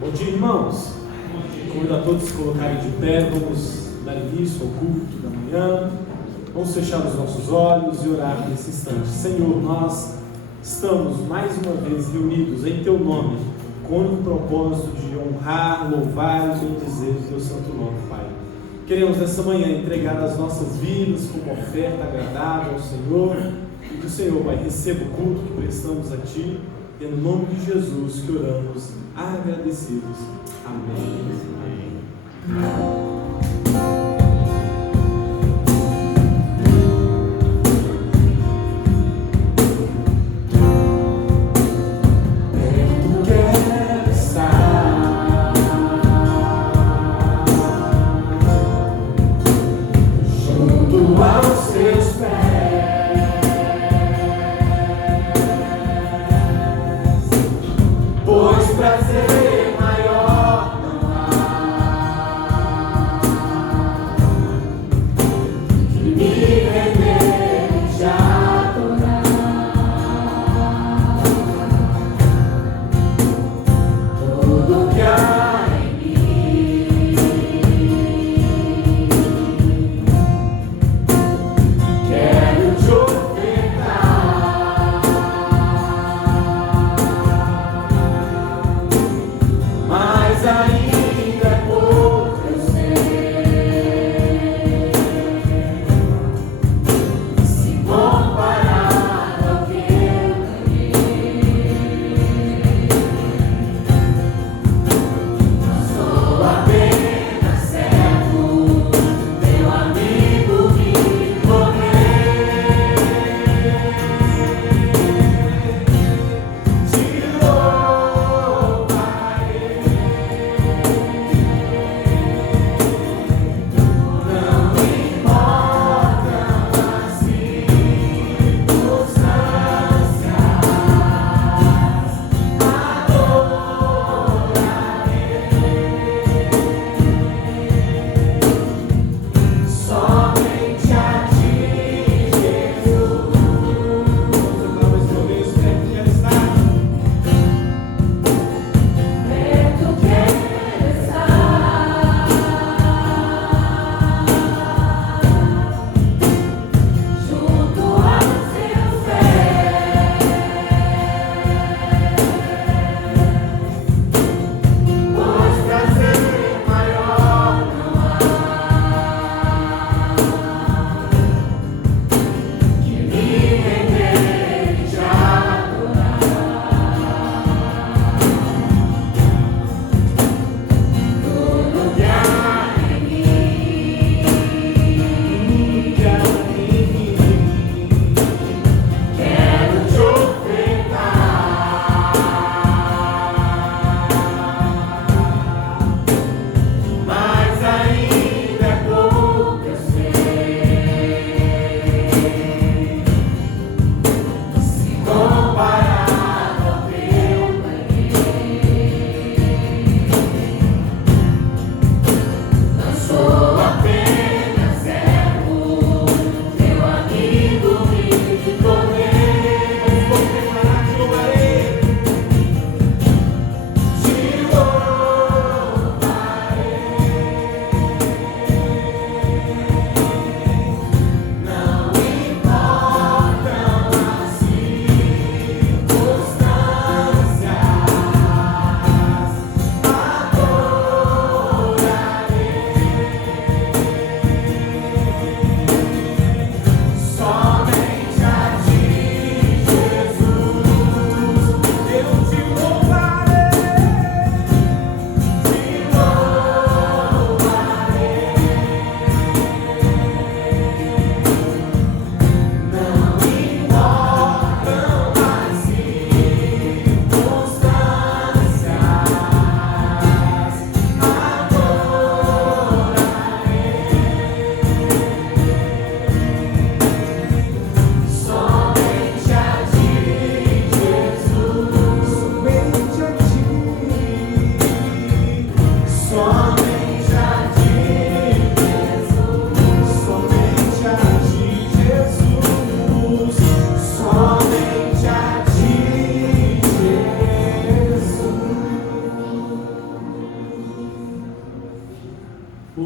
Bom dia, irmãos. Convido a todos a se colocarem de pé. Vamos dar início ao culto da manhã. Vamos fechar os nossos olhos e orar nesse instante. Senhor, nós estamos mais uma vez reunidos em Teu nome, com o propósito de honrar, louvar e bendizer o Teu santo nome, Pai. Queremos nessa manhã entregar as nossas vidas como oferta agradável ao Senhor, e que o Senhor, Pai, receba o culto que prestamos a Ti. É no nome de Jesus que oramos, agradecidos. Amém. Amém.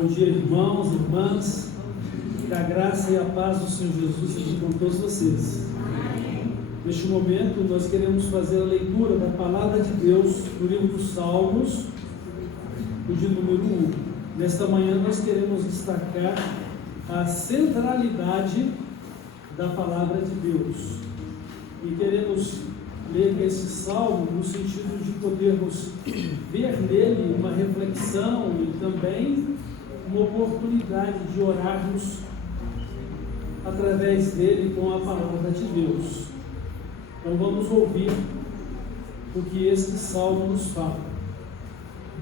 Bom dia, irmãos, irmãs. Que a graça e a paz do Senhor Jesus sejam com todos vocês. Neste momento, nós queremos fazer a leitura da Palavra de Deus no livro dos Salmos, o de número 1. Nesta manhã, nós queremos destacar a centralidade da Palavra de Deus. E queremos ler esse salmo no sentido de podermos ver nele uma reflexão e também uma oportunidade de orarmos através dele com a palavra de Deus. Então vamos ouvir o que este salmo nos fala.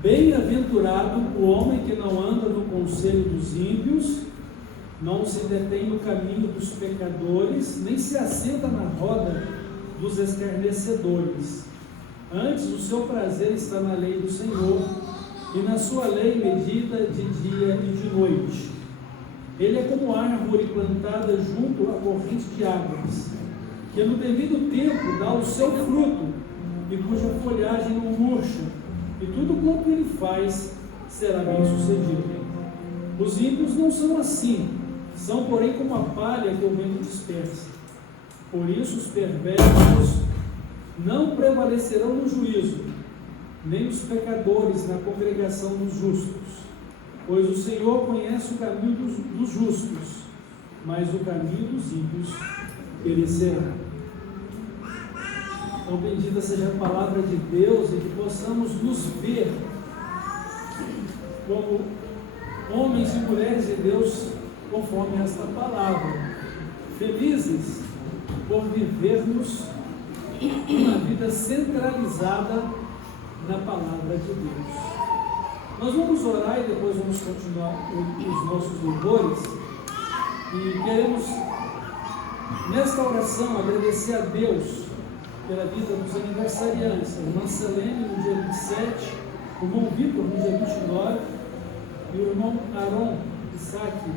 Bem-aventurado o homem que não anda no conselho dos ímpios, não se detém no caminho dos pecadores, nem se assenta na roda dos escarnecedores. Antes, o seu prazer está na lei do Senhor, e na sua lei medita de dia e de noite. Ele é como árvore plantada junto à corrente de águas, que no devido tempo dá o seu fruto, e cuja folhagem não murcha, e tudo quanto ele faz será bem sucedido. Os ímpios não são assim, são porém como a palha que o vento dispersa. Por isso os perversos não prevalecerão no juízo, nem os pecadores na congregação dos justos. Pois o Senhor conhece o caminho dos justos, mas o caminho dos ímpios perecerá. Então bendita seja a palavra de Deus e que possamos nos ver como homens e mulheres de Deus conforme esta palavra, felizes por vivermos uma vida centralizada na palavra de Deus. Nós vamos orar e depois vamos continuar os nossos louvores, e queremos nesta oração agradecer a Deus pela vida dos aniversariantes, a irmã Selene no dia 27, o irmão Vitor no dia 29 e o irmão Aron Isaac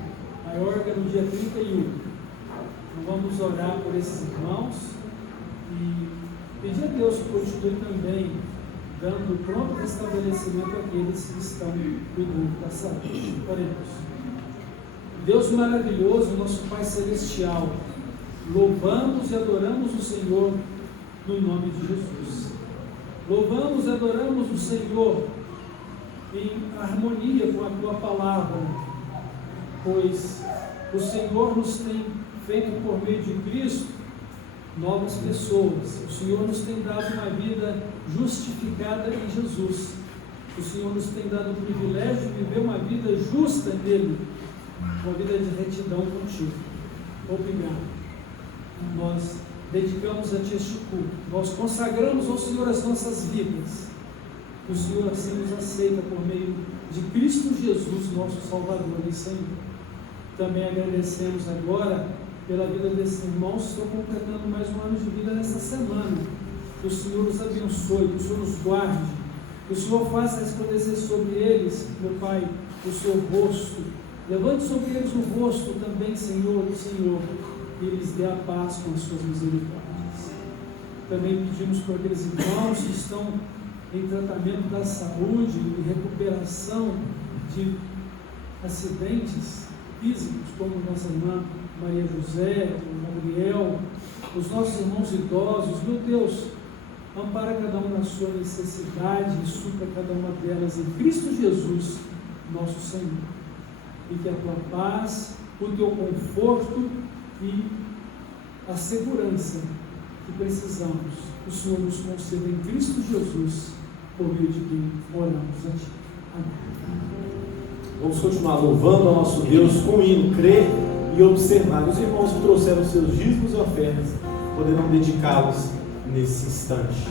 Maiorga no dia 31. Então vamos orar por esses irmãos e pedir a Deus que continue também dando pronto restabelecimento àqueles que estão cuidando da saúde. Oremos. Deus maravilhoso, nosso Pai Celestial, louvamos e adoramos o Senhor no nome de Jesus. Louvamos e adoramos o Senhor em harmonia com a Tua Palavra, pois o Senhor nos tem feito por meio de Cristo novas pessoas. O Senhor nos tem dado uma vida justificada em Jesus. O Senhor nos tem dado o privilégio de viver uma vida justa nele, uma vida de retidão contigo. Obrigado. Nós dedicamos a Ti este culto. Nós consagramos ao Senhor as nossas vidas. O Senhor assim nos aceita por meio de Cristo Jesus, nosso Salvador e Senhor. Também agradecemos agora pela vida desses irmãos que estão completando mais um ano de vida nesta semana. Que o Senhor os abençoe, que o Senhor os guarde, que o Senhor faça resplandecer sobre eles, meu Pai, o seu rosto. Levante sobre eles o rosto também, Senhor, e lhes dê a paz com as suas misericórdias. Também pedimos por aqueles irmãos que estão em tratamento da saúde e recuperação de acidentes físicos, como nossa irmã Maria José, o Gabriel, os nossos irmãos idosos. Meu Deus, ampara cada um na sua necessidade e supra cada uma delas em Cristo Jesus, nosso Senhor. E que a Tua paz, o Teu conforto e a segurança que precisamos, o Senhor nos conceda em Cristo Jesus, por meio de quem oramos a Ti. Amém. Vamos continuar louvando ao nosso Deus com o hino Crer e Observar. Os irmãos que trouxeram seus dízimos e ofertas poderão dedicá-los nesse instante.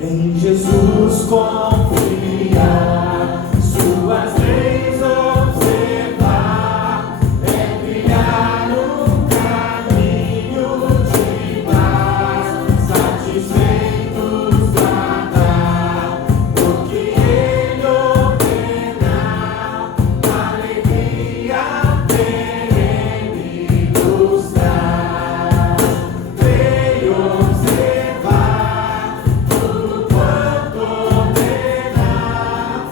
Em Jesus confiar, suas leis observar, é brilhar no caminho de paz, satisfeitos guardar o que Ele ordenar, alegria perene nos traz. Creio observar tudo quanto ordenar.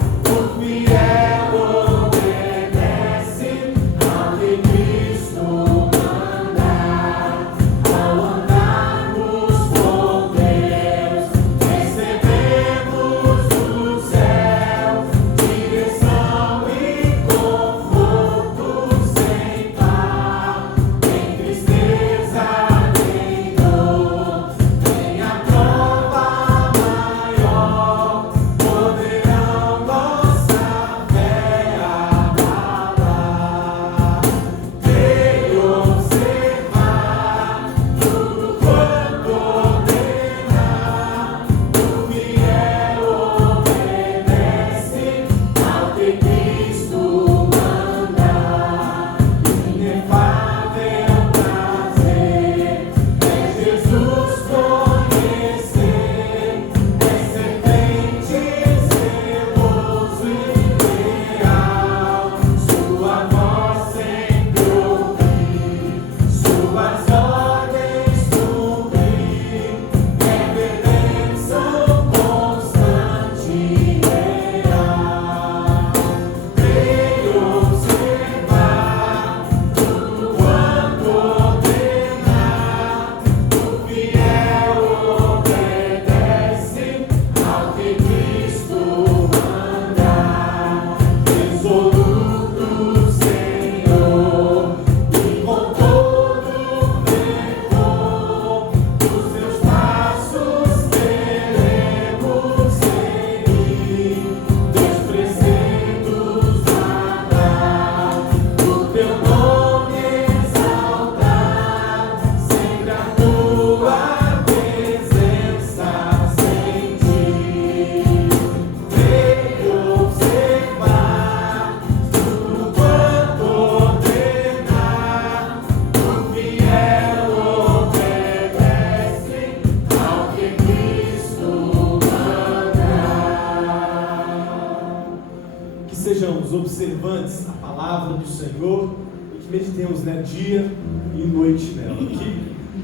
observantes à palavra do Senhor e que meditemos, né, dia e noite nela.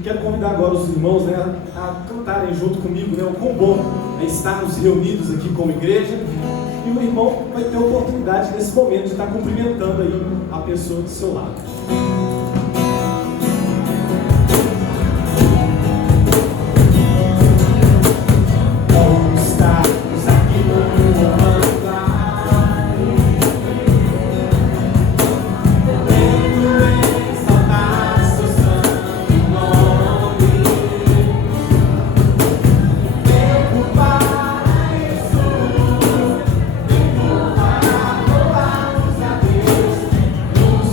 Quero convidar agora os irmãos, né, a cantarem junto comigo, né, o quão bom é estarmos reunidos aqui como igreja. E o irmão vai ter a oportunidade nesse momento de estar cumprimentando aí a pessoa do seu lado.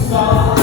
Só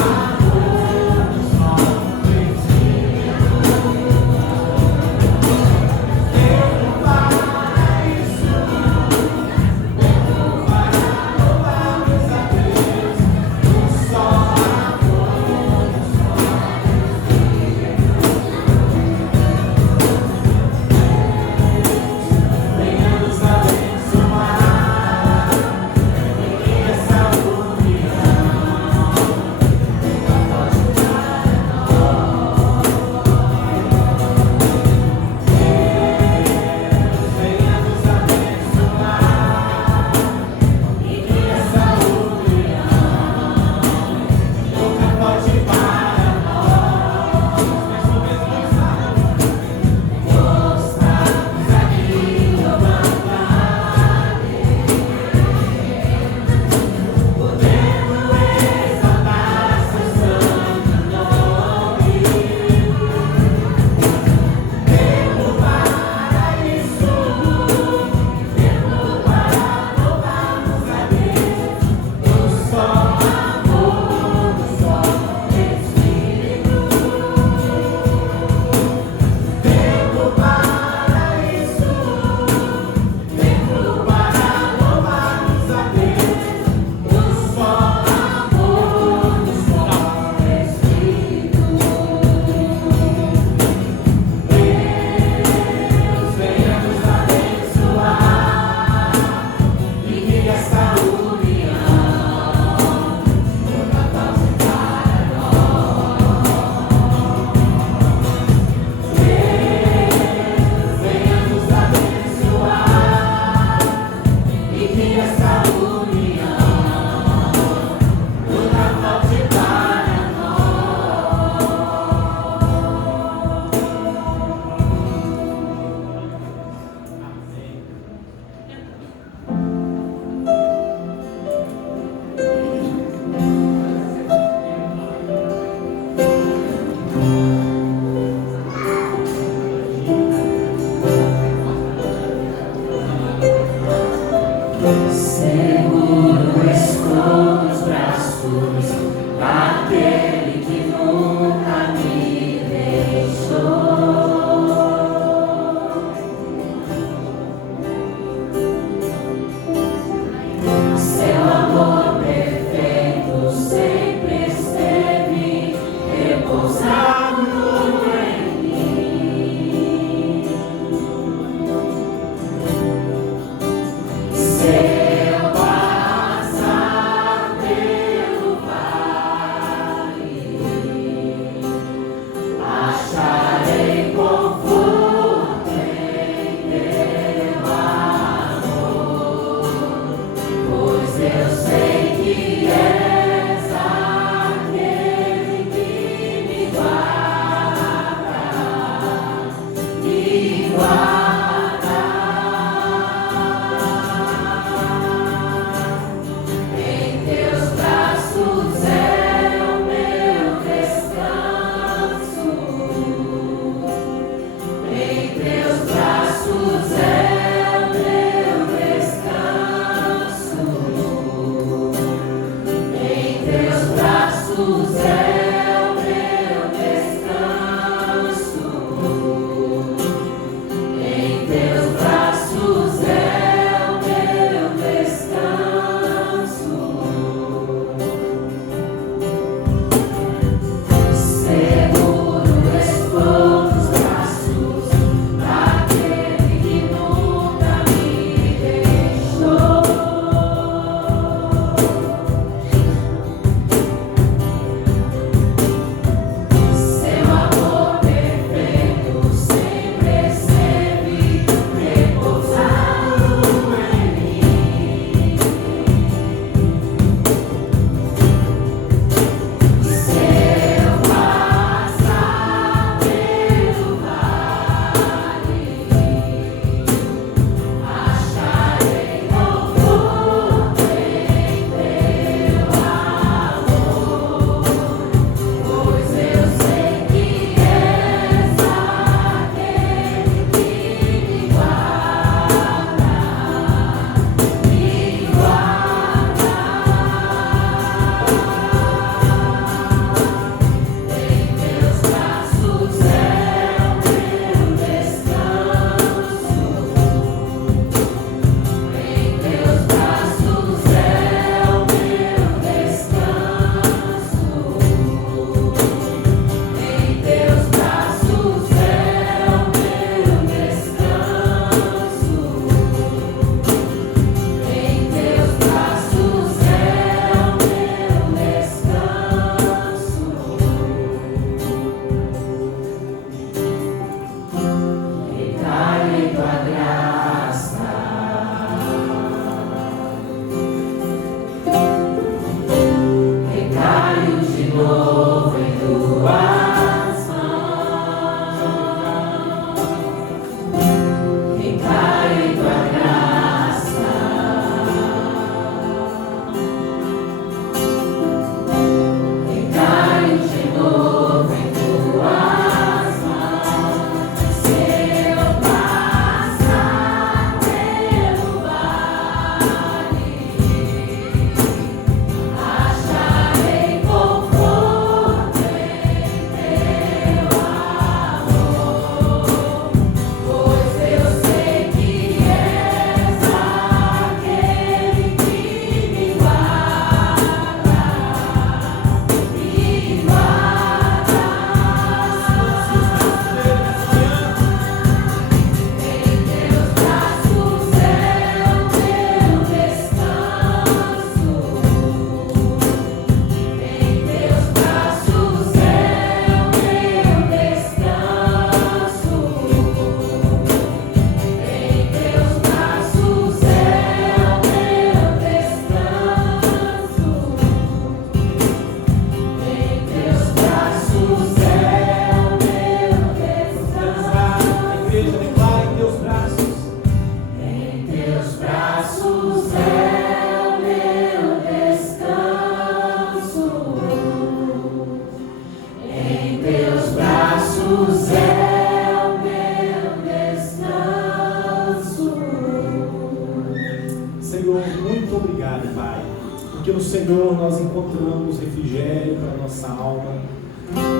porque no Senhor nós encontramos refrigério para a nossa alma,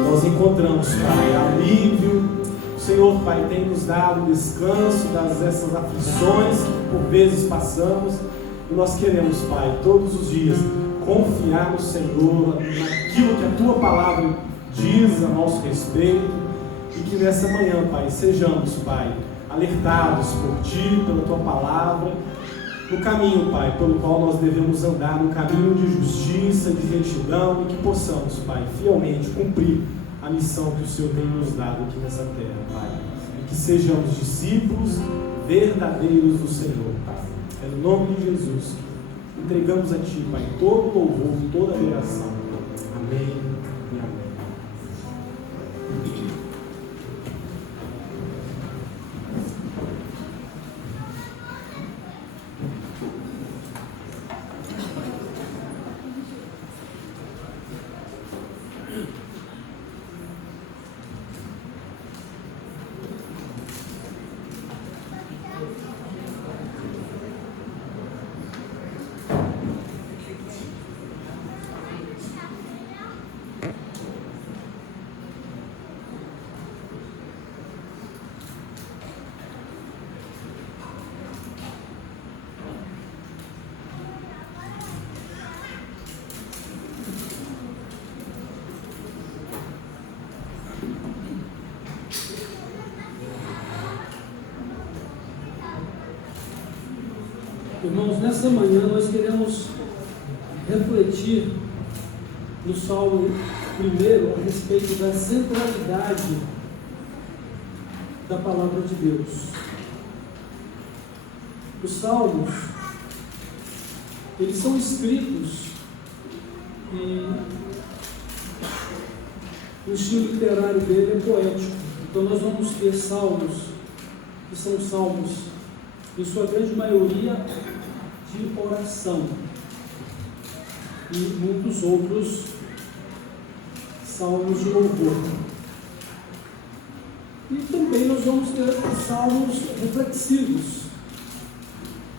nós encontramos, Pai, alívio. O Senhor, Pai, tem nos dado descanso dessas aflições que por vezes passamos, e nós queremos, Pai, todos os dias confiar no Senhor, naquilo que a Tua palavra diz a nosso respeito, e que nessa manhã, Pai, sejamos, Pai, alertados por Ti, pela Tua palavra, no caminho, Pai, pelo qual nós devemos andar, no caminho de justiça, de retidão, e que possamos, Pai, fielmente cumprir a missão que o Senhor tem nos dado aqui nessa terra, Pai, e que sejamos discípulos verdadeiros do Senhor, Pai. É no nome de Jesus, entregamos a Ti, Pai, todo louvor, toda adoração. Amém e amém. Irmãos, nessa manhã nós queremos refletir no Salmo 1 a respeito da centralidade da palavra de Deus. Os Salmos, eles são escritos e o estilo literário dele é poético. Então nós vamos ter salmos, que são salmos, em sua grande maioria, de oração, e muitos outros salmos de louvor. E também nós vamos ter salmos reflexivos,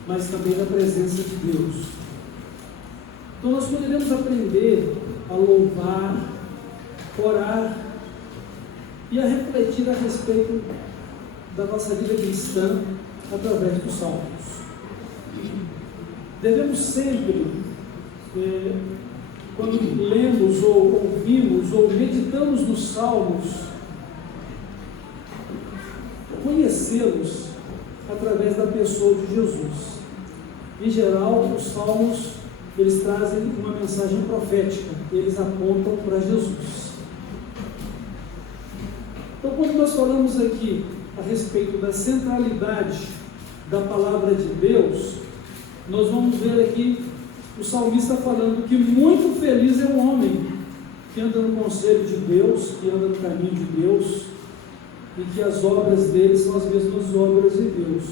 mas também da presença de Deus. Então nós poderemos aprender a louvar, orar e a refletir a respeito da nossa vida cristã através dos salmos. Devemos sempre, quando lemos ou ouvimos ou meditamos nos salmos, conhecê-los através da pessoa de Jesus. Em geral, os salmos, eles trazem uma mensagem profética, eles apontam para Jesus. Então, quando nós falamos aqui a respeito da centralidade da palavra de Deus, nós vamos ver aqui o salmista falando que muito feliz é o homem que anda no conselho de Deus, que anda no caminho de Deus, e que as obras dele são as mesmas obras de Deus.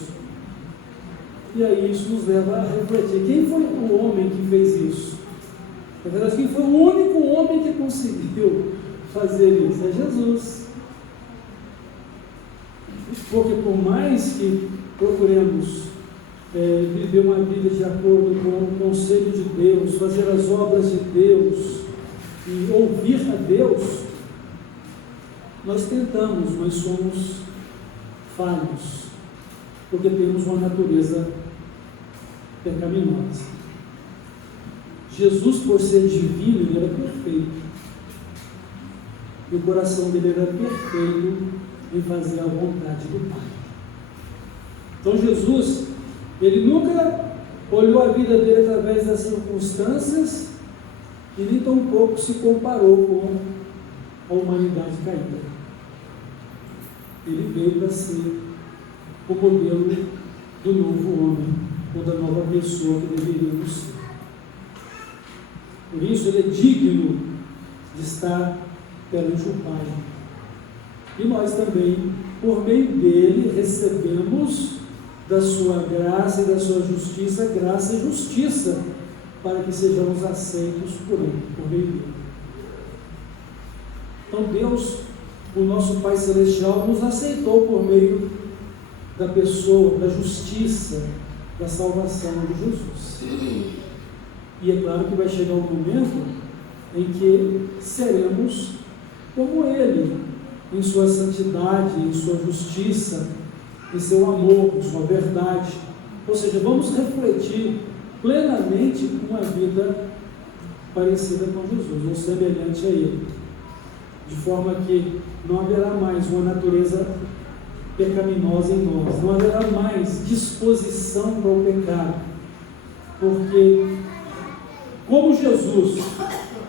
E aí isso nos leva a refletir: quem foi o homem que fez isso? Na verdade, quem foi o único homem que conseguiu fazer isso? É Jesus. Porque por mais que procuremos viver uma vida de acordo com o conselho de Deus, fazer as obras de Deus e ouvir a Deus, nós tentamos, mas somos falhos, porque temos uma natureza pecaminosa. Jesus, por ser divino, ele era perfeito, e o coração dele era perfeito em fazer a vontade do Pai. Então Jesus, ele nunca olhou a vida dele através das circunstâncias e nem tampouco se comparou com a humanidade caída. Ele veio para ser o modelo do novo homem, ou da nova pessoa que deveríamos ser. Por isso ele é digno de estar perante o Pai. E nós também, por meio dele, recebemos da sua graça e da sua justiça, graça e justiça, para que sejamos aceitos por ele, por meio dele. Então Deus, o nosso Pai Celestial, nos aceitou por meio da pessoa, da justiça, da salvação de Jesus. E é claro que vai chegar um momento em que seremos como Ele, em sua santidade, em sua justiça, em seu amor, em sua verdade. Ou seja, vamos refletir plenamente uma vida parecida com Jesus, ou semelhante a Ele, de forma que não haverá mais uma natureza pecaminosa em nós, não haverá mais disposição para o pecado, porque, como Jesus,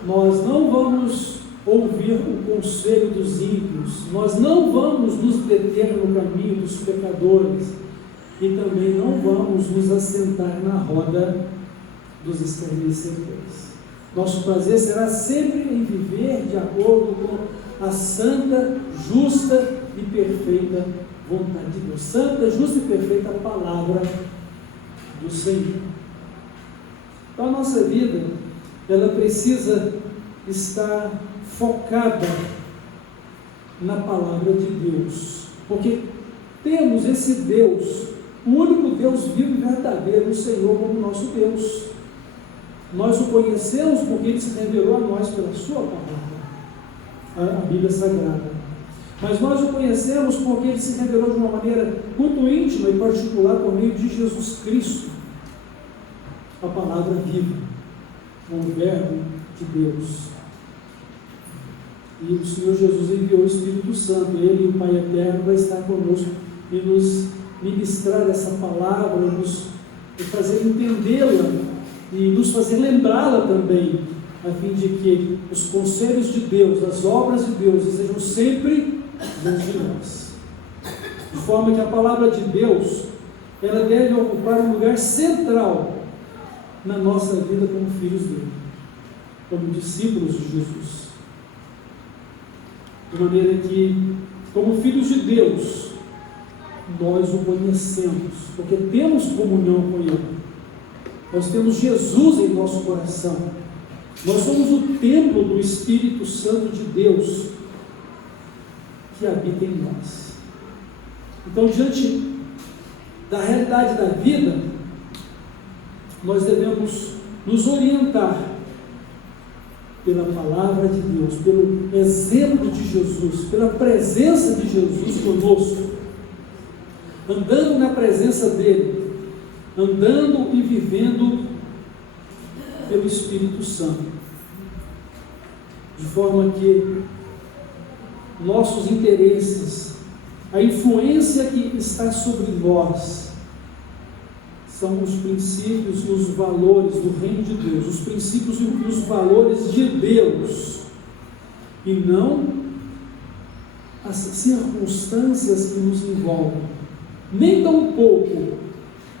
nós não vamos ouvir o conselho dos ímpios, nós não vamos nos deter no caminho dos pecadores e também não vamos nos assentar na roda dos escarnecedores. Nosso prazer será sempre em viver de acordo com a santa, justa e perfeita vontade de Deus. Santa, justa e perfeita palavra do Senhor. Então a nossa vida, ela precisa estar focada na palavra de Deus, porque temos esse Deus, o único Deus vivo e verdadeiro, o Senhor como nosso Deus. Nós o conhecemos porque Ele se revelou a nós pela sua palavra, a Bíblia Sagrada. Mas nós o conhecemos porque Ele se revelou de uma maneira muito íntima e particular por meio de Jesus Cristo, a palavra viva, o Verbo de Deus. E o Senhor Jesus enviou o Espírito Santo, Ele e o Pai Eterno vai estar conosco e nos ministrar essa palavra, nos fazer entendê-la e nos fazer lembrá-la também, a fim de que os conselhos de Deus, as obras de Deus, sejam sempre diante de nós. De forma que a palavra de Deus, ela deve ocupar um lugar central na nossa vida como filhos dele, como discípulos de Jesus. De maneira que, como filhos de Deus, nós o conhecemos, porque temos comunhão com Ele. Nós temos Jesus em nosso coração. Nós somos o templo do Espírito Santo de Deus que habita em nós. Então, diante da realidade da vida, nós devemos nos orientar pela palavra de Deus, pelo exemplo de Jesus, pela presença de Jesus conosco, andando na presença dele, andando e vivendo pelo Espírito Santo, de forma que nossos interesses, a influência que está sobre nós, são os princípios e os valores do reino de Deus, os princípios e os valores de Deus, e não as circunstâncias que nos envolvem, nem tampouco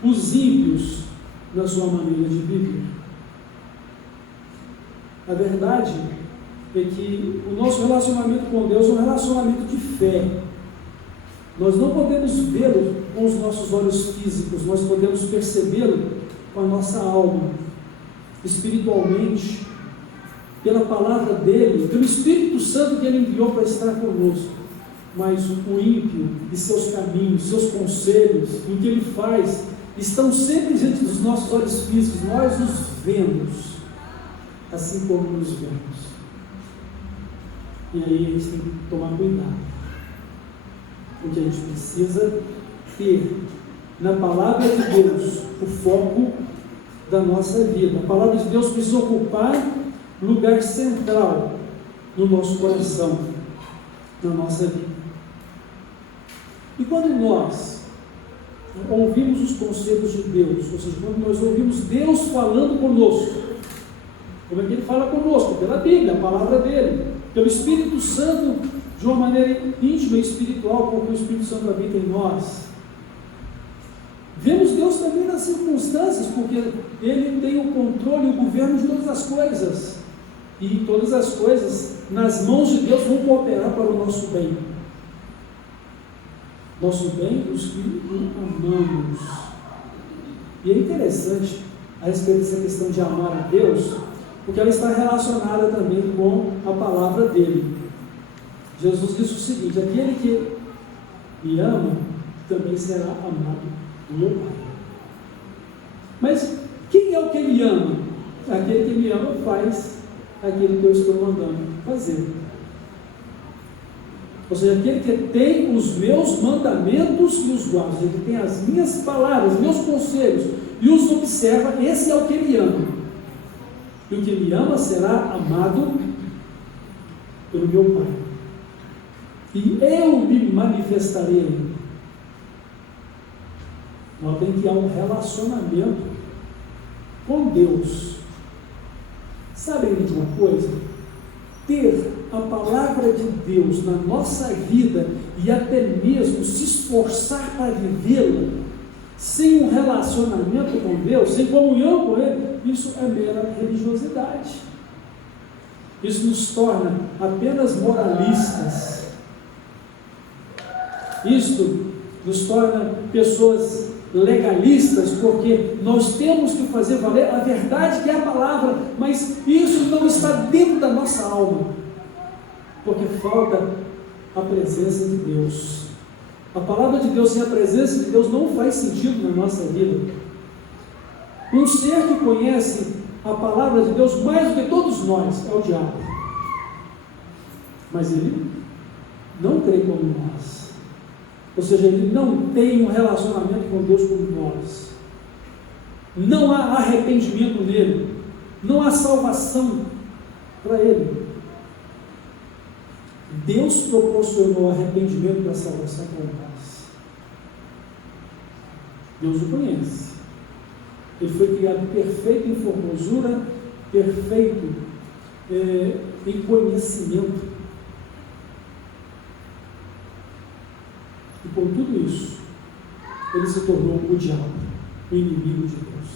os ímpios na sua maneira de viver. A verdade é que o nosso relacionamento com Deus é um relacionamento de fé. Nós não podemos vê-lo com os nossos olhos físicos, nós podemos percebê-lo com a nossa alma, espiritualmente, pela palavra dele, pelo Espírito Santo que ele enviou para estar conosco. Mas o ímpio e seus caminhos, seus conselhos, e o que ele faz, estão sempre diante dos nossos olhos físicos. Nós os vemos, assim como nos vemos. E aí a gente tem que tomar cuidado, porque a gente precisa ter na palavra de Deus o foco da nossa vida. A palavra de Deus precisa ocupar lugar central no nosso coração, na nossa vida. E quando nós ouvimos os conselhos de Deus, ou seja, quando nós ouvimos Deus falando conosco, como é que Ele fala conosco? Pela Bíblia, a palavra dele, pelo Espírito Santo, de uma maneira íntima e espiritual, porque o Espírito Santo habita em nós. Vemos Deus também nas circunstâncias, porque Ele tem o controle e o governo de todas as coisas, e todas as coisas nas mãos de Deus vão cooperar para o nosso bem. Nosso bem, os que o amamos. E é interessante a respeito dessa questão de amar a Deus, porque ela está relacionada também com a palavra dele. Jesus disse o seguinte: aquele que me ama também será amado do meu Pai. Mas quem é o que ele ama? aquele que me ama faz aquilo que eu estou mandando fazer. Ou seja, aquele que tem os meus mandamentos e os guarda, ele tem as minhas palavras, meus conselhos e os observa, esse é o que me ama. E o que me ama será amado pelo meu Pai. E eu me manifestarei a ele. Notem que há um relacionamento com Deus. Sabem de uma coisa? Ter a palavra de Deus na nossa vida e até mesmo se esforçar para vivê-la, sem um relacionamento com Deus, sem comunhão com Ele, isso é mera religiosidade. Isso nos torna apenas moralistas. Isto nos torna pessoas legalistas, porque nós temos que fazer valer a verdade que é a palavra, mas isso não está dentro da nossa alma, porque falta a presença de Deus. A palavra de Deus sem a presença de Deus não faz sentido na nossa vida. Um ser que conhece a palavra de Deus mais do que todos nós é o diabo, mas ele não crê como nós. Ou seja, ele não tem um relacionamento com Deus como nós. Não há arrependimento nele. Não há salvação para ele. Deus proporcionou arrependimento para a salvação para nós. Deus o conhece. Ele foi criado perfeito em formosura, perfeito em conhecimento. E por tudo isso, ele se tornou o diabo, o inimigo de Deus.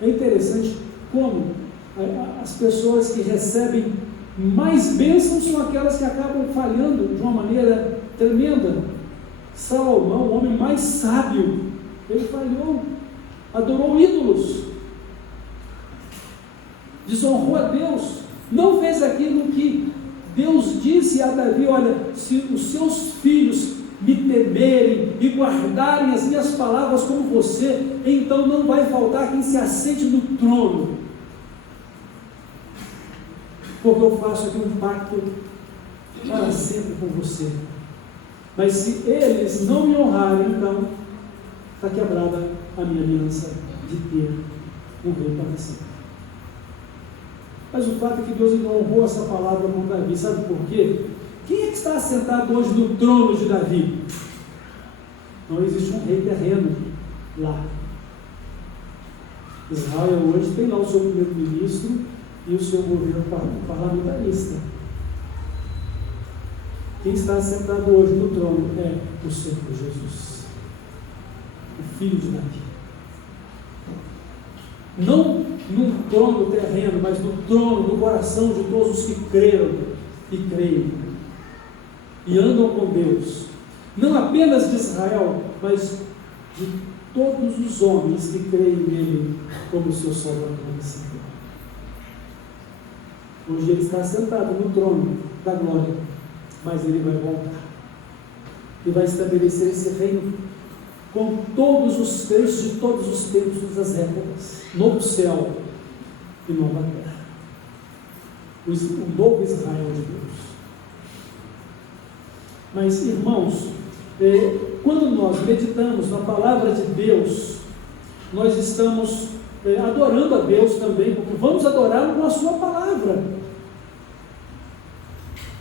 É interessante como as pessoas que recebem mais bênçãos são aquelas que acabam falhando de uma maneira tremenda. Salomão, o homem mais sábio, ele falhou, adorou ídolos, desonrou a Deus, não fez aquilo que Deus disse a Davi: olha, se os seus filhos me temerem e guardarem as minhas palavras como você, então não vai faltar quem se assente no trono, porque eu faço aqui um pacto para sempre com você. Mas se eles não me honrarem, então está quebrada a minha aliança de ter um rei para sempre. Mas o fato é que Deus não honrou essa palavra com Davi. Sabe por quê? Quem é que está assentado hoje no trono de Davi? Não existe um rei terreno lá. Israel hoje tem lá o seu primeiro-ministro e o seu governo parlamentarista. Quem está assentado hoje no trono é o Senhor Jesus, o Filho de Davi. Não num trono terreno, mas no trono do coração de todos os que creram e creem e andam com Deus, não apenas de Israel, mas de todos os homens que creem nele como seu Salvador e Senhor. Hoje ele está sentado no trono da glória, mas ele vai voltar e vai estabelecer esse reino com todos os trechos de todos os tempos das épocas, novo céu e nova terra, o novo Israel de Deus. Mas, irmãos, quando nós meditamos na palavra de Deus, nós estamos adorando a Deus também, porque vamos adorá-lo com a sua palavra.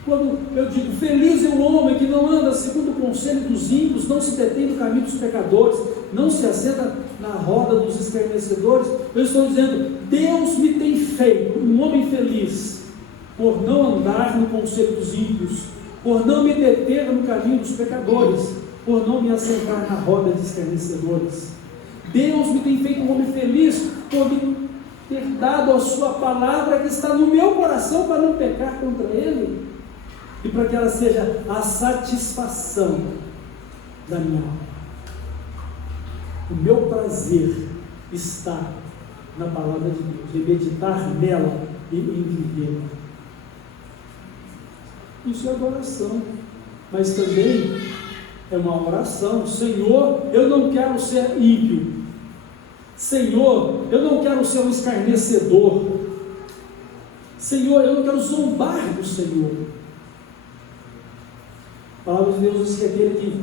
Quando eu digo, feliz é o homem que não anda segundo o conselho dos ímpios, não se detém no caminho dos pecadores, não se assenta na roda dos escarnecedores, eu estou dizendo, Deus me tem feito um homem feliz, por não andar no conselho dos ímpios, por não me deter no caminho dos pecadores, por não me assentar na roda de escarnecedores. Deus me tem feito um homem feliz, por me ter dado a sua palavra que está no meu coração para não pecar contra ele, e para que ela seja a satisfação da minha alma. O meu prazer está na palavra de Deus, em meditar nela e em vivê-la. Isso é adoração, mas também é uma oração. Senhor, eu não quero ser ímpio, Senhor, eu não quero ser um escarnecedor. Senhor, eu não quero zombar do Senhor. A palavra de Deus diz que aquele que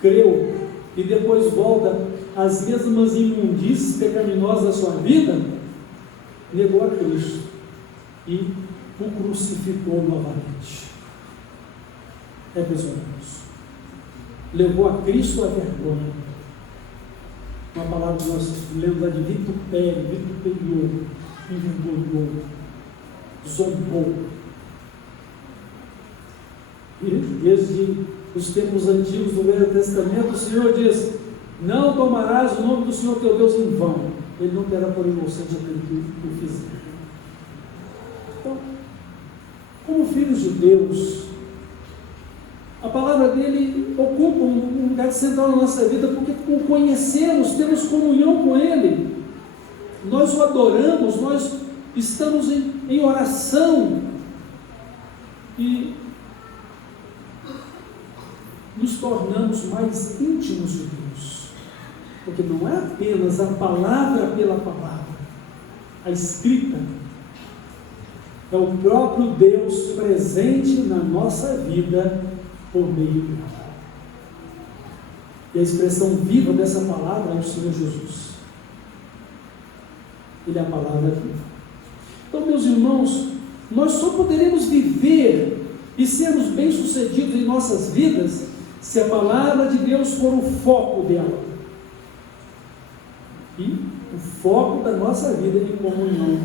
creu e depois volta às mesmas imundícies pecaminosas da sua vida, negou a Cristo e o crucificou novamente. Meus irmãos, levou a Cristo à vergonha. Uma palavra que nós lemos lá de vituperior, envergonhou, zombou. E desde os tempos antigos do Velho Testamento, o Senhor diz: não tomarás o nome do Senhor teu Deus em vão, Ele não terá por inocente aquele que o fizer. Então, como filhos de Deus, a palavra dele ocupa um lugar central na nossa vida, porque o conhecemos, temos comunhão com ele, nós o adoramos, nós estamos em oração e nos tornamos mais íntimos de Deus, porque não é apenas a palavra pela palavra, a escrita, é o próprio Deus presente na nossa vida por meio dela. E a expressão viva dessa palavra é o Senhor Jesus. Ele é a palavra viva. Então, meus irmãos, nós só poderemos viver e sermos bem-sucedidos em nossas vidas se a palavra de Deus for o foco dela. E o foco da nossa vida é em comunhão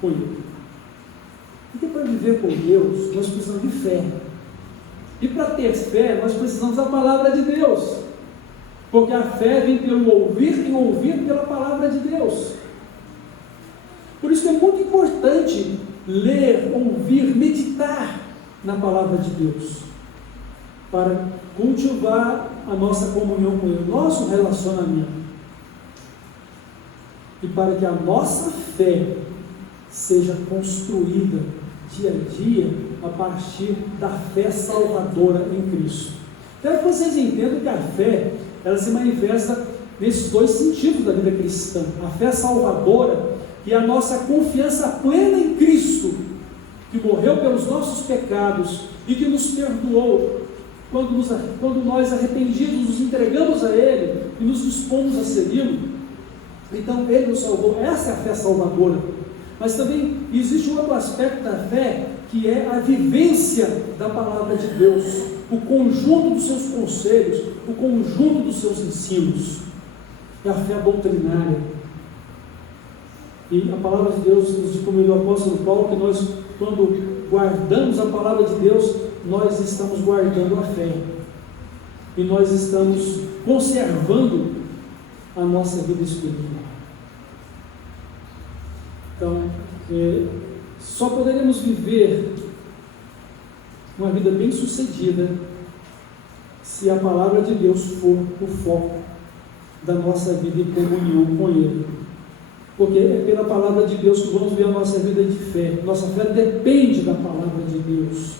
com Ele. Porque para viver com Deus, nós precisamos de fé. E para ter fé, nós precisamos da palavra de Deus. Porque a fé vem pelo ouvir e ouvir pela palavra de Deus. Por isso que é muito importante ler, ouvir, meditar na palavra de Deus, para cultivar a nossa comunhão com Ele, o nosso relacionamento, e para que a nossa fé seja construída dia a dia a partir da fé salvadora em Cristo. Quero que vocês entendam que a fé, ela se manifesta nesses dois sentidos da vida cristã: a fé salvadora e a nossa confiança plena em Cristo, que morreu pelos nossos pecados e que nos perdoou quando nós arrependidos nos entregamos a Ele e nos dispomos a segui-lo. Então Ele nos salvou. Essa é a fé salvadora. Mas também existe um outro aspecto da fé, que é a vivência da palavra de Deus, o conjunto dos seus conselhos, o conjunto dos seus ensinos. É a fé doutrinária. E a palavra de Deus nos diz, como o apóstolo Paulo, que nós, quando guardamos a palavra de Deus, nós estamos guardando a fé. E nós estamos conservando a nossa vida espiritual. Então, só poderemos viver uma vida bem sucedida se a palavra de Deus for o foco da nossa vida em comunhão com Ele. Porque é pela palavra de Deus que vamos ver a nossa vida de fé. Nossa fé depende da palavra de Deus.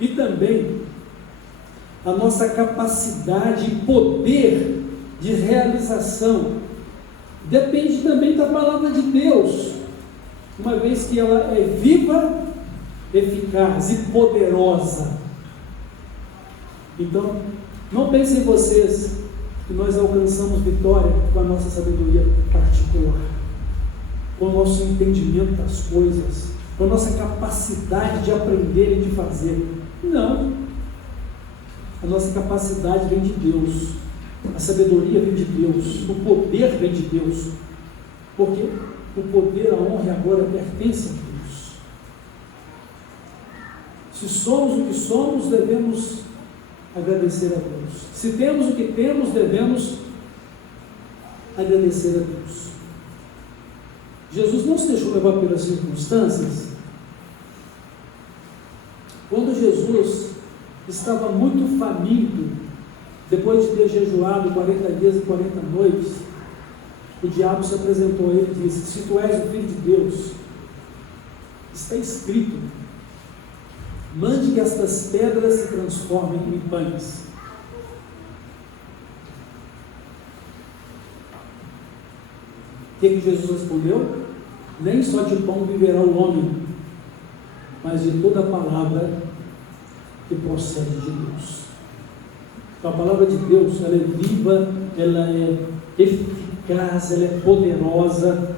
E também a nossa capacidade e poder de realização depende também da palavra de Deus, uma vez que ela é viva, eficaz e poderosa. Então, não pensem vocês que nós alcançamos vitória com a nossa sabedoria particular, com o nosso entendimento das coisas, com a nossa capacidade de aprender e de fazer. Não. A nossa capacidade vem de Deus, a sabedoria vem de Deus, o poder vem de Deus, porque o poder, a honra e a glória pertencem a Deus. Se somos o que somos, devemos agradecer a Deus. Se temos o que temos, devemos agradecer a Deus. Jesus não se deixou levar pelas circunstâncias. Quando Jesus estava muito faminto, depois de ter jejuado 40 dias e 40 noites, o diabo se apresentou a ele e disse: se tu és o Filho de Deus, está escrito, mande que estas pedras se transformem em pães. O que Jesus respondeu? Nem só de pão viverá o homem, mas de toda a palavra que procede de Deus. Então, a palavra de Deus, ela é viva, ela é eficaz, ela é poderosa,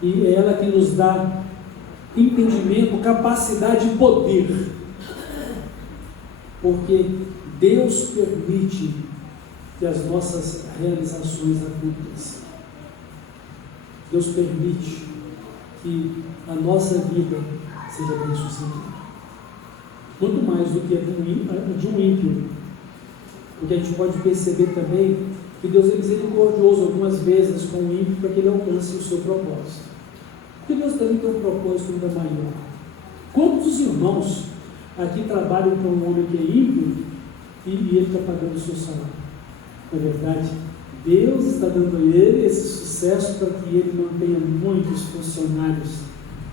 e é ela que nos dá entendimento, capacidade e poder. Porque Deus permite que as nossas realizações aconteçam. Deus permite que a nossa vida seja bem sucedida. Muito mais do que a de um ímpio. Porque a gente pode perceber também que Deus é misericordioso algumas vezes com o ímpio para que ele alcance o seu propósito. Porque Deus também tem um propósito ainda maior. Quantos irmãos aqui trabalham para um homem que é ímpio e ele está pagando o seu salário? Na verdade, Deus está dando a ele esse sucesso para que ele mantenha muitos funcionários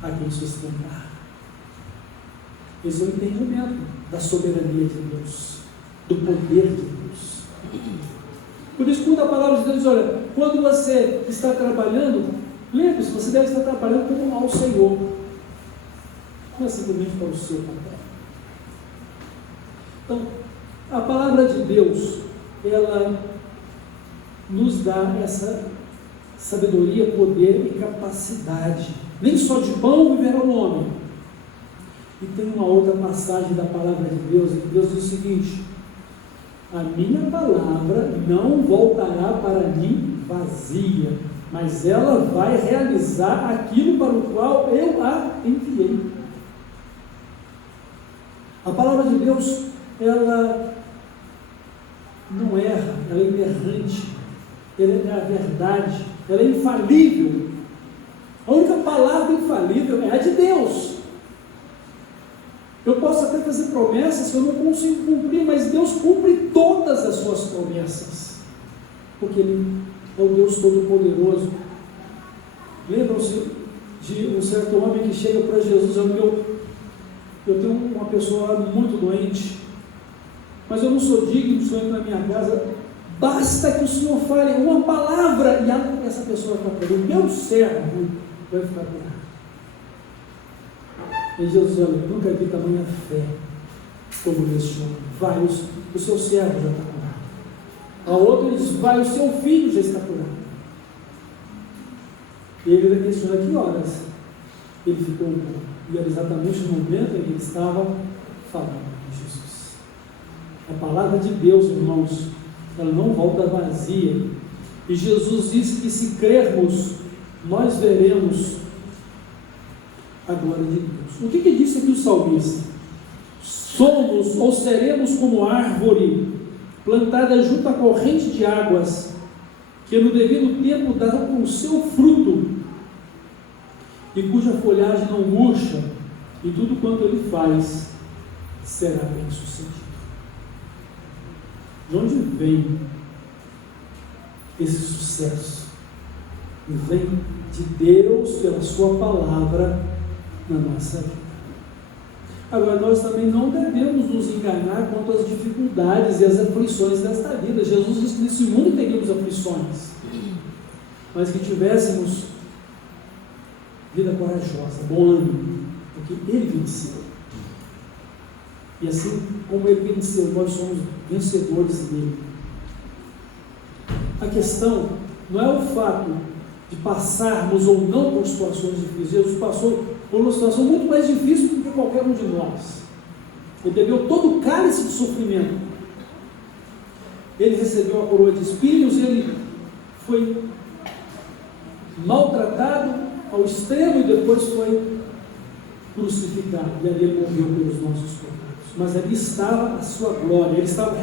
a quem sustentar. Esse é o entendimento da soberania de Deus, do poder de Deus. Por isso, quando a palavra de Deus diz, olha, quando você está trabalhando, lembre-se, você deve estar trabalhando como ao Senhor, não é simplesmente para o seu papel. Então, a palavra de Deus, ela nos dá essa sabedoria, poder e capacidade. Nem só de pão viverá o homem. E tem uma outra passagem da palavra de Deus, em que Deus diz o seguinte: a minha palavra não voltará para mim vazia, mas ela vai realizar aquilo para o qual eu a enviei. A palavra de Deus, ela não erra, ela é inerrante, ela é a verdade, ela é infalível. A única palavra infalível é a de Deus. Eu posso até fazer promessas que eu não consigo cumprir, mas Deus cumpre todas as suas promessas, porque Ele é o Deus Todo-Poderoso. Lembram-se de um certo homem que chega para Jesus, eu tenho uma pessoa muito doente, mas eu não sou digno de o Senhor ir na minha casa, basta que o Senhor fale uma palavra, e essa pessoa vai ficar curada, o meu servo vai ficar curado. E Jesus diz, olha, nunca vi tamanha fé como nesse homem. Vai, o seu servo já está curado. A outra diz, vai, o seu filho já está curado. E ele ainda questiona que horas ele ficou bom. E era exatamente no momento em que ele estava falando com Jesus. A palavra de Deus, irmãos, ela não volta vazia. E Jesus disse que se crermos, nós veremos a glória de Deus. O que disse aqui o salmista? Somos ou seremos como árvore plantada junto à corrente de águas, que no devido tempo dá o seu fruto, e cuja folhagem não murcha, e tudo quanto ele faz será bem sucedido. De onde vem esse sucesso? Vem de Deus pela sua palavra na nossa vida. Agora, nós também não devemos nos enganar quanto às dificuldades e às aflições desta vida. Jesus disse que nesse mundo teríamos aflições, mas que tivéssemos vida corajosa, bom ânimo, porque Ele venceu. E assim como Ele venceu, nós somos vencedores dele. A questão não é o fato de passarmos ou não por situações difíceis. Jesus passou por uma situação muito mais difícil do que qualquer um de nós. Ele bebeu todo o cálice de sofrimento. Ele recebeu a coroa de espinhos, ele foi maltratado ao extremo e depois foi crucificado. E ali ele morreu pelos nossos pecados. Mas ali estava a sua glória, ele estava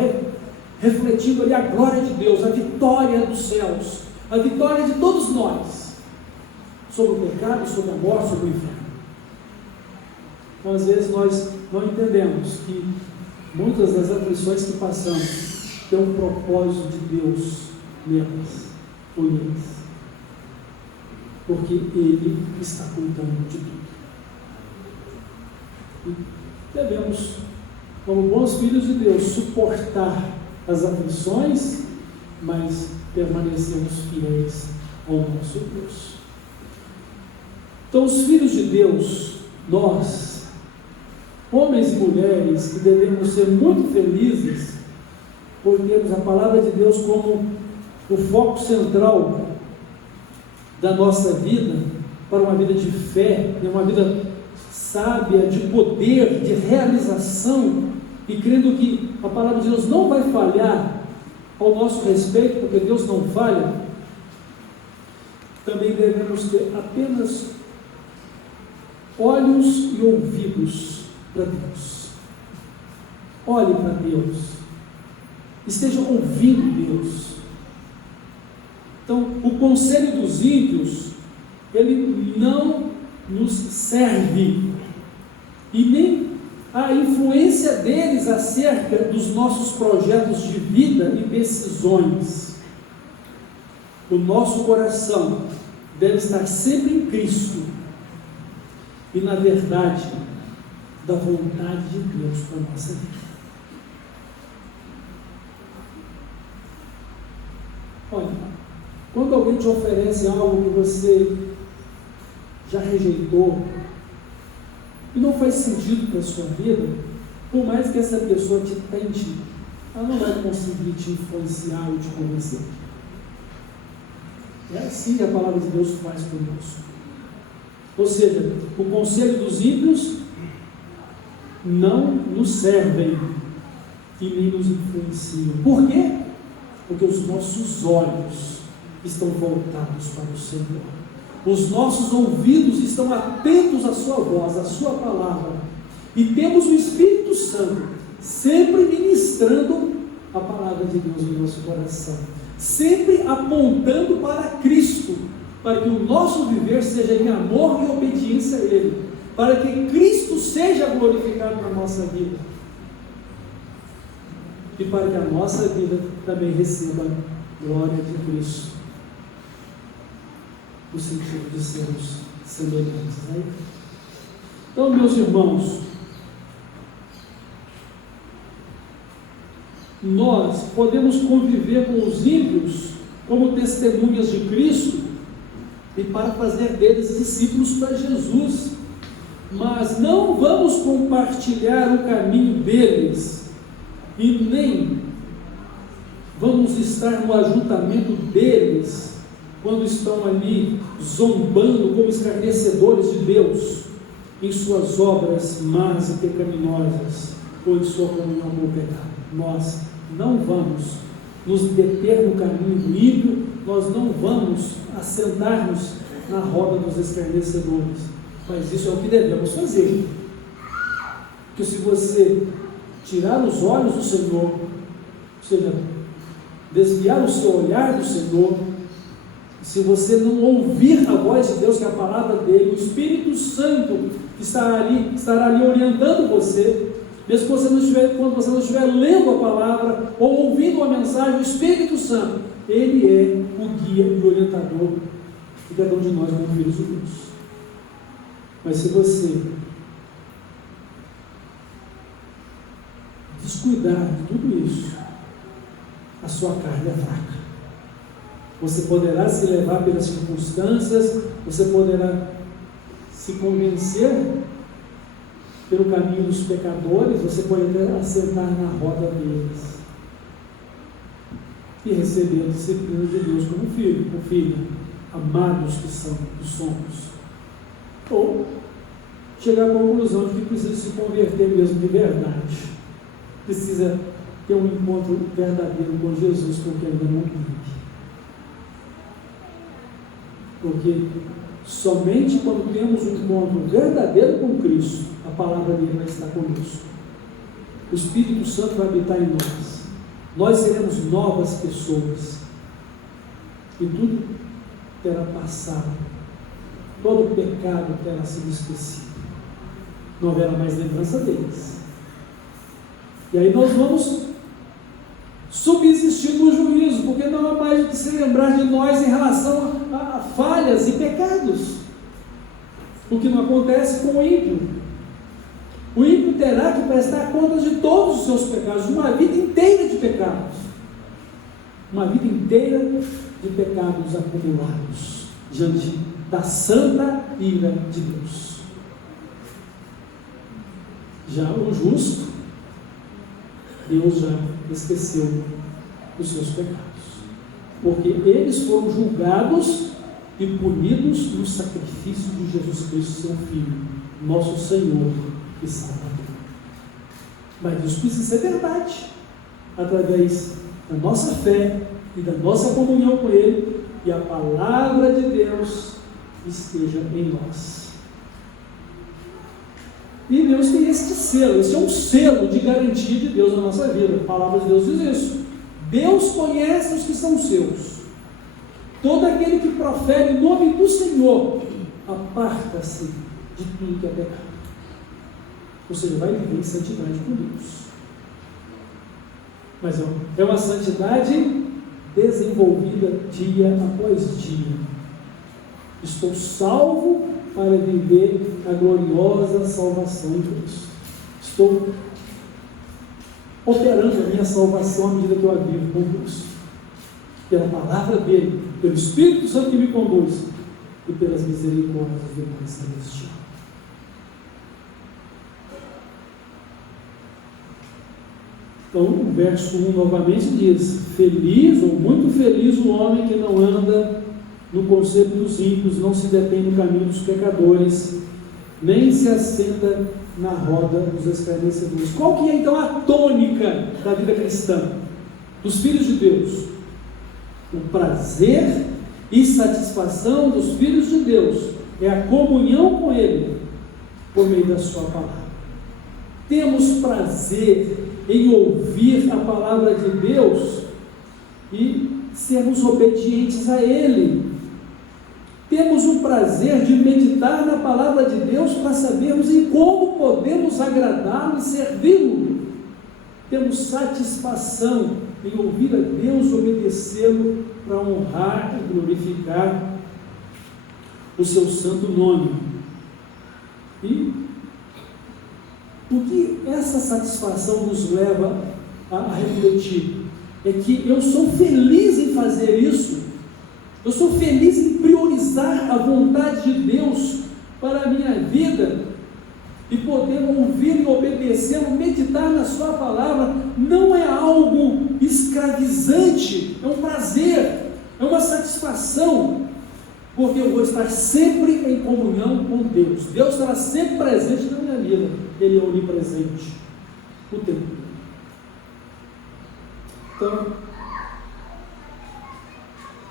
refletindo ali a glória de Deus, a vitória dos céus, a vitória de todos nós sobre o pecado, sobre a morte, sobre o inferno. Então, às vezes nós não entendemos que muitas das aflições que passamos têm um propósito de Deus nelas ou neles, porque Ele está cuidando de tudo. E devemos, como bons filhos de Deus, suportar as aflições, mas permanecermos fiéis ao nosso Deus. Então, os filhos de Deus, nós, homens e mulheres, que devemos ser muito felizes por termos a palavra de Deus como o foco central da nossa vida, para uma vida de fé, uma vida sábia, de poder, de realização, e crendo que a palavra de Deus não vai falhar ao nosso respeito, porque Deus não falha. Também devemos ter apenas olhos e ouvidos para Deus. Olhe para Deus, esteja ouvindo Deus. Então, o conselho dos ímpios, ele não nos serve, e nem a influência deles acerca dos nossos projetos de vida e decisões. O nosso coração deve estar sempre em Cristo e na verdade da vontade de Deus para a nossa vida. Olha, quando alguém te oferece algo que você já rejeitou e não faz sentido para a sua vida, por mais que essa pessoa te tente, ela não vai conseguir te influenciar ou te convencer. É assim que a palavra de Deus faz conosco. Ou seja, o conselho dos ímpios não nos servem e nem nos influenciam. Por quê? Porque os nossos olhos estão voltados para o Senhor. Os nossos ouvidos estão atentos à sua voz, à sua palavra. E temos o Espírito Santo sempre ministrando a palavra de Deus no nosso coração, sempre apontando para Cristo, para que o nosso viver seja em amor e obediência a Ele, para que Cristo seja glorificado na nossa vida, e para que a nossa vida também receba a glória de Cristo, no sentido de sermos semelhantes a Ele. Então, meus irmãos, nós podemos conviver com os ímpios como testemunhas de Cristo e para fazer deles discípulos para Jesus, mas não vamos compartilhar o caminho deles e nem vamos estar no ajuntamento deles quando estão ali zombando como escarnecedores de Deus em suas obras más e pecaminosas ou em sua comunhão com o pecado. Nós não vamos nos deter no caminho do ímpio, nós não vamos assentar-nos na roda dos escarnecedores, mas isso é o que devemos fazer. Porque se você tirar os olhos do Senhor, ou seja, desviar o seu olhar do Senhor, se você não ouvir a voz de Deus, que é a palavra dele, o Espírito Santo que estará ali orientando você, mesmo que você não estiver, quando você não estiver lendo a palavra ou ouvindo a mensagem, o Espírito Santo, ele é o guia e o orientador de cada um de nós como filhos de Deus. Mas se você descuidar de tudo isso, a sua carne é fraca. Você poderá se levar pelas circunstâncias, você poderá se convencer pelo caminho dos pecadores, você poderá assentar na roda deles e receber a disciplina de Deus como filho, ou filha, amados que somos. Ou chegar à conclusão de que precisa se converter mesmo de verdade, precisa ter um encontro verdadeiro com Jesus, porque ainda não vive. Porque somente quando temos um encontro verdadeiro com Cristo, a palavra dele vai estar conosco. O Espírito Santo vai habitar em nós. Nós seremos novas pessoas. E tudo terá passado. Todo pecado terá sido esquecido. Não haverá mais lembrança deles. E aí nós vamos subsistir no juízo, porque não há mais o que se lembrar de nós em relação a falhas e pecados. O que não acontece com o ímpio. O ímpio terá que prestar contas de todos os seus pecados, uma vida inteira de pecados. Uma vida inteira de pecados acumulados diante da santa ira de Deus. Já o justo, Deus já esqueceu os seus pecados, porque eles foram julgados e punidos no sacrifício de Jesus Cristo, seu Filho, nosso Senhor e Salvador. Mas isso precisa ser verdade, através da nossa fé e da nossa comunhão com Ele, e a palavra de Deus esteja em nós. E Deus tem este selo, esse é um selo de garantia de Deus na nossa vida. A palavra de Deus diz isso. Deus conhece os que são seus. Todo aquele que profere o nome do Senhor aparta-se de tudo que é pecado. Ou seja, vai viver em santidade com Deus. Mas é uma santidade desenvolvida dia após dia. Estou salvo para viver a gloriosa salvação em Cristo. Estou operando a minha salvação à medida que eu a vivo com Deus. Pela palavra dele, pelo Espírito Santo que me conduz e pelas misericórdias do Pai Celestial. Então, o verso 1 novamente diz: feliz ou muito feliz o homem que não anda no conselho dos ímpios, não se detém no caminho dos pecadores, nem se assenta na roda dos escarnecedores. Qual que é então a tônica da vida cristã, dos filhos de Deus? O prazer e satisfação dos filhos de Deus é a comunhão com Ele por meio da sua palavra. Temos prazer em ouvir a palavra de Deus e sermos obedientes a Ele. Temos o prazer de meditar na palavra de Deus para sabermos em como podemos agradá-lo e servi-lo. Temos satisfação em ouvir a Deus, obedecê-lo para honrar e glorificar o seu santo nome. E o que essa satisfação nos leva a refletir é que eu sou feliz em fazer isso. Eu sou feliz em priorizar a vontade de Deus para a minha vida e poder ouvir e obedecê-lo, meditar na sua palavra. Não é algo escravizante, é um prazer, é uma satisfação, porque eu vou estar sempre em comunhão com Deus. Deus estará sempre presente na minha vida. Ele é onipresente o tempo todo. Então,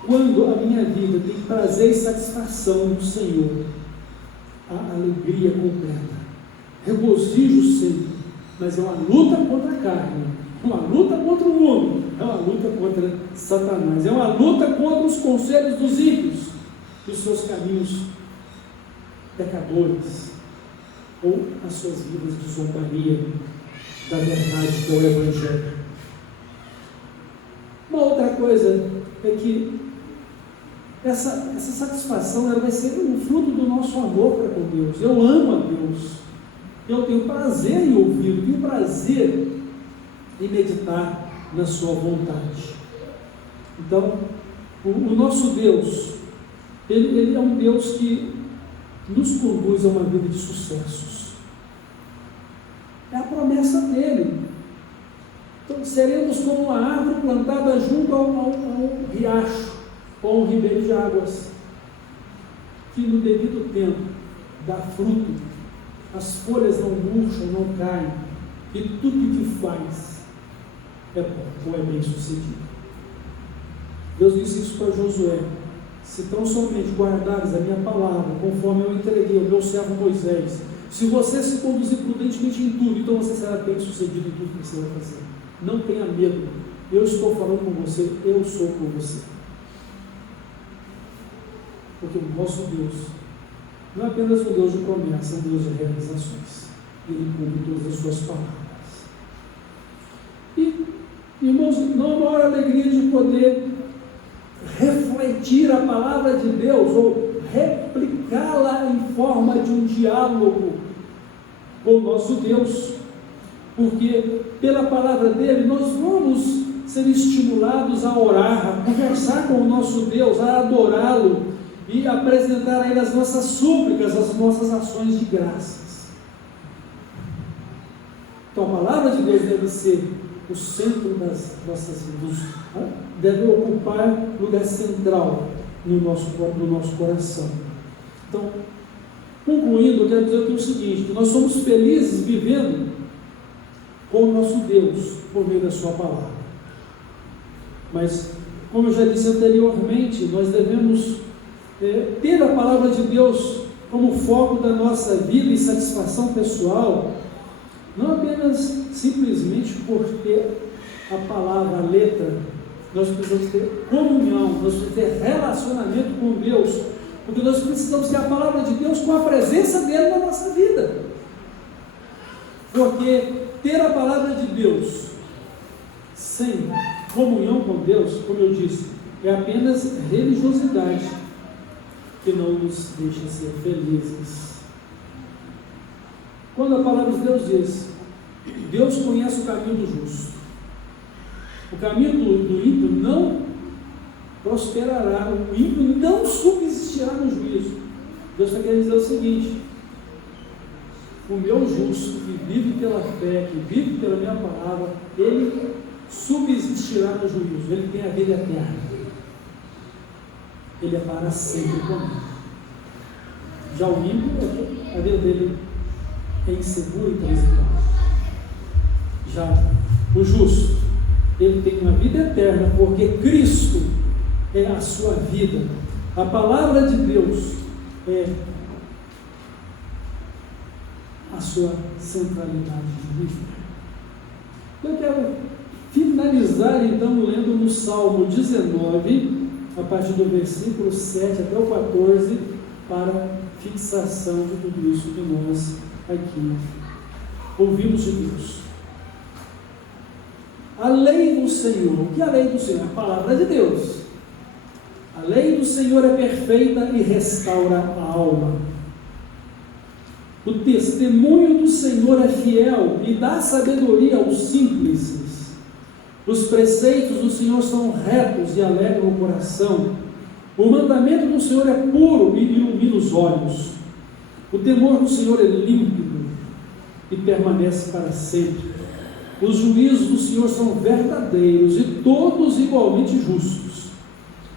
quando a minha vida tem prazer e satisfação no Senhor, a alegria completa, regozijo sempre, mas é uma luta contra a carne, é uma luta contra o mundo, é uma luta contra Satanás, é uma luta contra os conselhos dos ímpios e os seus caminhos pecadores, ou as suas vidas de zombaria da verdade que é o Evangelho. Uma outra coisa é que essa satisfação ela vai ser o fruto do nosso amor para com Deus. Eu amo a Deus, eu tenho prazer em ouvi-lo, tenho prazer em meditar na sua vontade. Então, o nosso Deus, ele é um Deus que nos conduz a uma vida de sucessos. É a promessa dele. Então, seremos como uma árvore plantada junto ao riacho, ou um ribeiro de águas, que no devido tempo dá fruto, as folhas não murcham, não caem, e tudo que faz é bom, ou é bem sucedido. Deus disse isso para Josué: se tão somente guardares a minha palavra, conforme eu entreguei ao meu servo Moisés, se você se conduzir prudentemente em tudo, então você será bem sucedido em tudo que você vai fazer. Não tenha medo, eu estou falando com você, eu sou com você. Porque o nosso Deus não é apenas um Deus de promessa, é um Deus de realizações. Ele cumpre todas as suas palavras. E, irmãos, não é maior alegria de poder refletir a palavra de Deus ou replicá-la em forma de um diálogo com o nosso Deus, porque pela palavra dele nós vamos ser estimulados a orar, a conversar com o nosso Deus, a adorá-lo e apresentar a Ele as nossas súplicas, as nossas ações de graças. Então a palavra de Deus deve ser o centro das nossas vidas, deve ocupar lugar central no nosso coração. Então, concluindo, eu quero dizer aqui o seguinte, que nós somos felizes vivendo com o nosso Deus, por meio da sua palavra. Mas, como eu já disse anteriormente, nós devemos ter a palavra de Deus como foco da nossa vida e satisfação pessoal, não apenas simplesmente por ter a palavra, a letra. Nós precisamos ter comunhão, nós precisamos ter relacionamento com Deus, porque nós precisamos ter a palavra de Deus com a presença dele na nossa vida. Porque ter a palavra de Deus sem comunhão com Deus, como eu disse, é apenas religiosidade que não nos deixa ser felizes. Quando a palavra de Deus diz, Deus conhece o caminho do justo, o caminho do ímpio não prosperará, o ímpio não subsistirá no juízo. Deus está querendo dizer o seguinte: o meu justo, que vive pela fé, que vive pela minha palavra, ele subsistirá no juízo, ele tem a vida eterna, ele é para sempre comigo. Já o ímpio, a vida dele é insegura e transitória. Já o justo, ele tem uma vida eterna, porque Cristo é a sua vida. A palavra de Deus é a sua centralidade de vida. Eu quero finalizar então lendo no Salmo 19, a partir do versículo 7 até o 14, para fixação de tudo isso que nós aqui ouvimos de Deus. A lei do Senhor, o que é a lei do Senhor? A palavra de Deus. A lei do Senhor é perfeita e restaura a alma. O testemunho do Senhor é fiel e dá sabedoria aos simples. Os preceitos do Senhor são retos e alegram o coração. O mandamento do Senhor é puro e ilumina os olhos. O temor do Senhor é límpido e permanece para sempre. Os juízos do Senhor são verdadeiros e todos igualmente justos.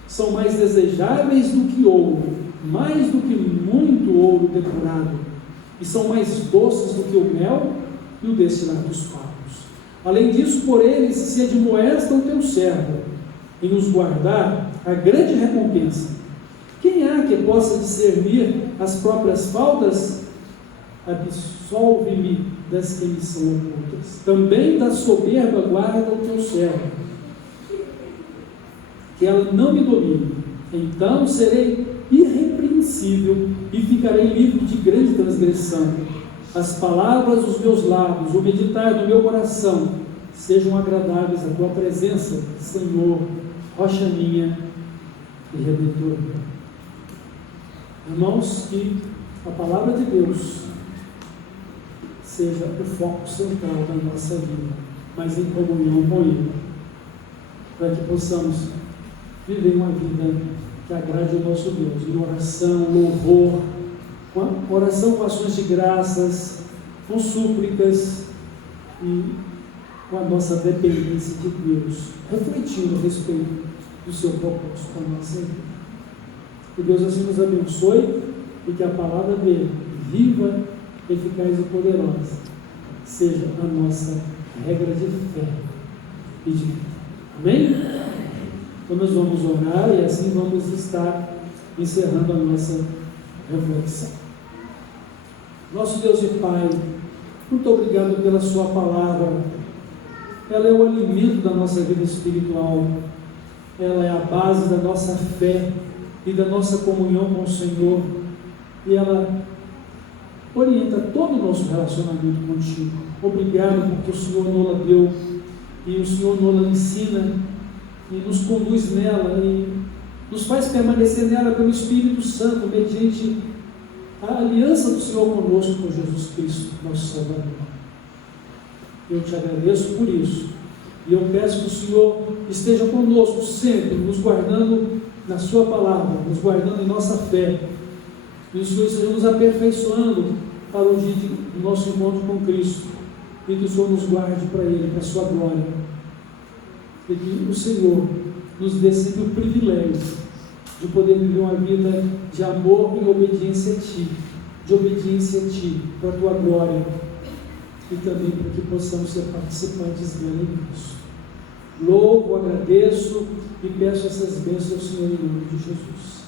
São mais desejáveis do que ouro, mais do que muito ouro depurado, e são mais doces do que o mel e o destilar dos favos. Além disso, por eles se admoesta o teu servo, em nos guardar a grande recompensa. Quem há que possa discernir as próprias faltas? Absolve-me das que me são ocultas. Também da soberba guarda o teu servo, que ela não me domine. Então serei irrepreensível e ficarei livre de grande transgressão. As palavras dos meus lábios, o meditar do meu coração, sejam agradáveis à tua presença, Senhor, rocha minha e redentor meu. Irmãos, que a palavra de Deus seja o foco central da nossa vida, mas em comunhão com Ele, para que possamos viver uma vida que agrade ao nosso Deus, em oração, louvor, oração com ações de graças, com súplicas e com a nossa dependência de Deus, refletindo a respeito do seu propósito para a nossa vida. Que Deus assim nos abençoe e que a palavra dele, viva, eficaz e poderosa, seja a nossa regra de fé e de vida. Amém? Então nós vamos orar e assim vamos estar encerrando a nossa reflexão. Nosso Deus e Pai, muito obrigado pela sua palavra. Ela é o alimento da nossa vida espiritual, ela é a base da nossa fé e da nossa comunhão com o Senhor, e ela orienta todo o nosso relacionamento contigo. Obrigado porque o Senhor nos deu, e o Senhor nos ensina e nos conduz nela e nos faz permanecer nela pelo Espírito Santo, mediante a aliança do Senhor conosco, com Jesus Cristo, nosso Salvador. Eu te agradeço por isso, e eu peço que o Senhor esteja conosco sempre, nos guardando na Sua palavra, nos guardando em nossa fé, e o Senhor esteja nos aperfeiçoando para o dia do nosso encontro com Cristo, e que o Senhor nos guarde para Ele, para a Sua glória, e que o Senhor nos dê sempre o privilégio de poder viver uma vida de amor e obediência a Ti, para a Tua glória, e também para que possamos ser participantes dela em Cristo. Louvo, agradeço e peço essas bênçãos ao Senhor em nome de Jesus.